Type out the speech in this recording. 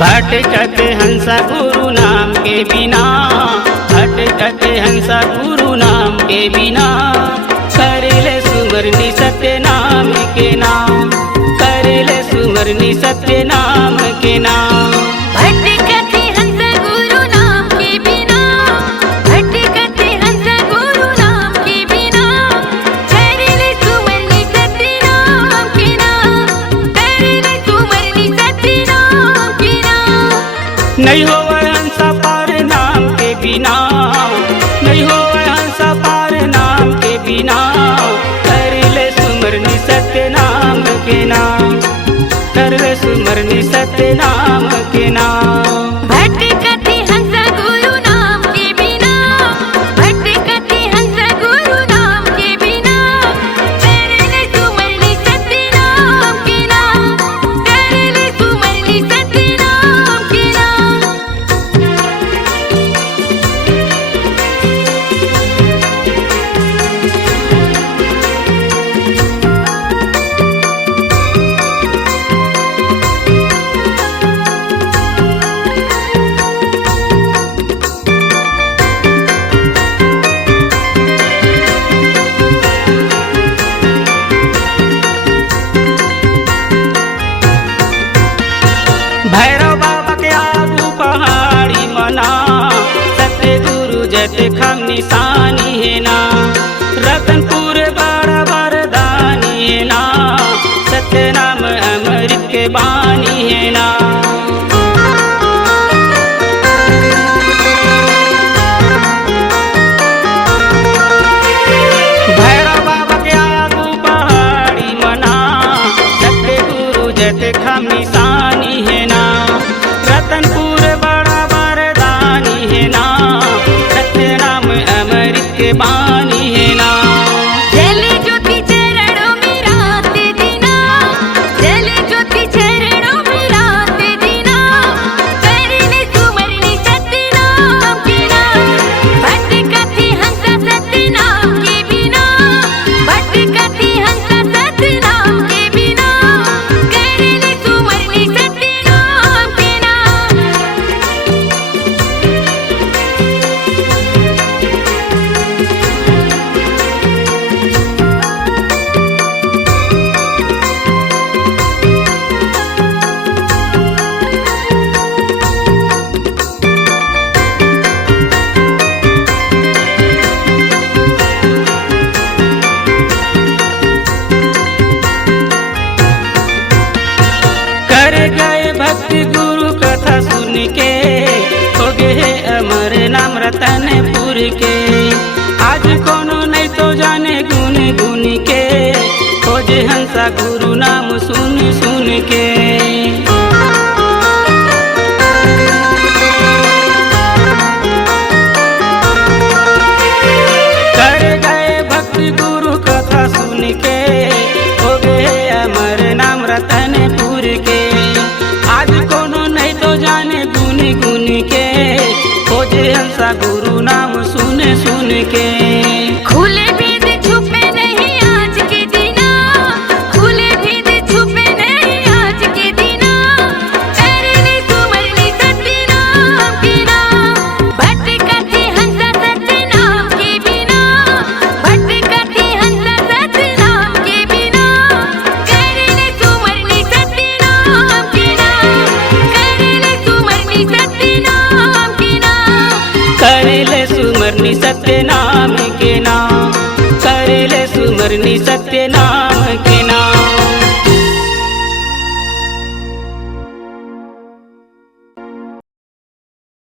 भटकते हंसा गुरु नाम के बिना, भटकते हंसा गुरु नाम के बिना, करेले सुमरनी सत्य नाम के नाम, करेले सुमरनी सत्य नाम के नाम। भटकते हंस गुरु नाम के बिना, भटकते हंस गुरु नाम के बिना, करेले सुमरनी सत्य नाम के नाम, करेले सुमरनी सत्य नाम के नाम। नहीं हो हंसा पार नाम के बिना, नहीं हो हंसा पार नाम के बिना, करेले सुमरनी सत्य नाम के नाम, करेले सुमरनी सत्य नाम के नाम। भटकते हंस गुरु नाम के बिना, भटकते हंस गुरु नाम के बिना, करेले सुमरनी सत्य नाम के नाम, करेले सुमरनी सत्य नाम के नाम। भैरव बाबा के आगू पहाड़ी मना, सत्य गुरु जट खम निशानी है ना, रतनपुर बड़ा वरदानी है ना, सत्य नाम अमृत के बानी है ना। भैरव बाबा के आगू पहाड़ी मना, सत्य गुरु जट खम निशानी है ना, रतनपुर बड़ा वरदानी है ना, सत्य नाम अमृत के बानी है ना। जले ज्योति चरणों में रात दीना, जले ज्योति चरणों में रात दीना, करेले सुमरनी सत्य नाम के नाम। भटकते हंस सत्य नाम के बिना, भटकते हंस सत्य नाम के बिना, करेले सुमरनी सत्य नाम के नाम। कर गए भक्ति गुरु कथा सुन के, हो गए अमर नाम रतनपुर के, आज कोनो नहीं तो जाने गुन गुन के, खोजे हंसा गुरु नाम सुन सुन के। कर गए भक्ति गुरु कथा सुन के, हो गए अमर नाम रतनपुर के, आज कोनो नहीं तो जाने गुन गुन के, खोजे हंसा गुरु नाम सुन सुन के। खुले भेद छुपे नहीं आज के दिना, खुले भेद छुपे नहीं आज के दिना, करेले सुमरनी सत्य नाम के नाम। भटकते हंस सत्य नाम के बिना, भटकते हंस सत्य नाम के बिना, करेले सुमरनी सत्य नाम के नाम, करेले सुमरनी सत्य नाम के नाम। करेले सुमरनी सत्य नाम के नाम, करेले सुमरनी सत्य नाम के नाम।